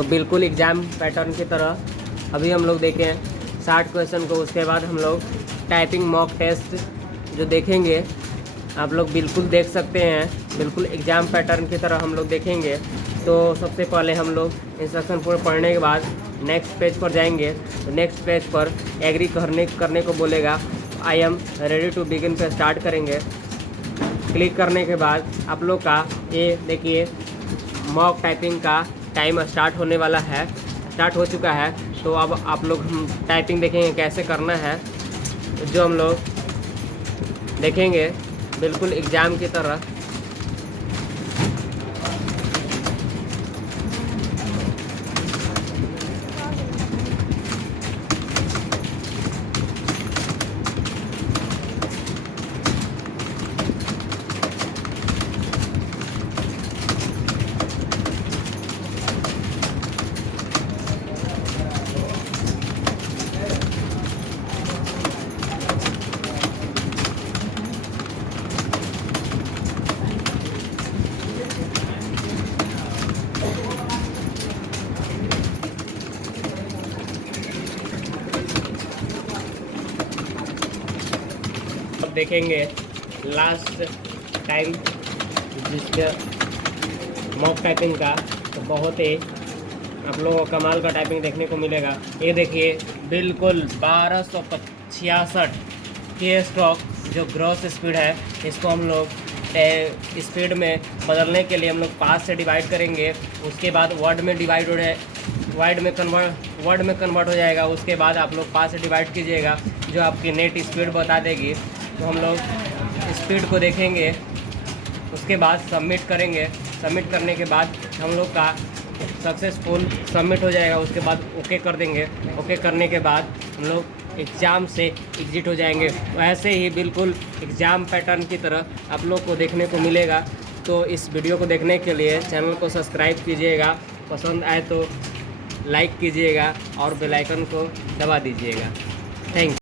तो बिल्कुल exam pattern की तरह अभी हम लोग देखें 60 क्वेश्चन को। उसके बाद हम लोग टाइपिंग मॉक टेस्ट जो देखेंगे, आप लोग बिल्कुल देख सकते हैं, बिल्कुल एग्ज़ाम पैटर्न की तरह हम लोग देखेंगे। तो सबसे पहले हम लोग इंस्ट्रक्शन पूरे पढ़ने के बाद नेक्स्ट पेज पर जाएंगे। तो नेक्स्ट पेज पर एग्री करने को बोलेगा। I am ready to begin पे स्टार्ट करेंगे। क्लिक करने के बाद आप लोग का ये देखिए मॉक टाइपिंग का टाइम स्टार्ट होने वाला है, स्टार्ट हो चुका है। तो अब आप लोग हम टाइपिंग देखेंगे कैसे करना है, जो हम लोग देखेंगे बिल्कुल एग्ज़ाम की तरह। अब देखेंगे लास्ट टाइम जिसके मॉक टाइपिंग का, तो बहुत ही आप लोगों को कमाल का टाइपिंग देखने को मिलेगा। ये देखिए बिल्कुल 1266 के स्ट्रोक जो ग्रॉस स्पीड है, इसको हम लोग स्पीड में बदलने के लिए हम लोग 5 से डिवाइड करेंगे। उसके बाद वर्ड में कन्वर्ट हो जाएगा। उसके बाद आप लोग 5 से डिवाइड कीजिएगा, जो आपकी नेट स्पीड बता देगी। तो हम लोग स्पीड को देखेंगे, उसके बाद सबमिट करेंगे। सबमिट करने के बाद हम लोग का सक्सेसफुल सबमिट हो जाएगा। उसके बाद ओके कर देंगे। ओके करने के बाद हम लोग एग्ज़ाम से एग्ज़िट हो जाएंगे। वैसे ही बिल्कुल एग्ज़ाम पैटर्न की तरह आप लोग को देखने को मिलेगा। तो इस वीडियो को देखने के लिए चैनल को सब्सक्राइब कीजिएगा, पसंद आए तो लाइक कीजिएगा और बेल आइकन को दबा दीजिएगा। थैंक्स।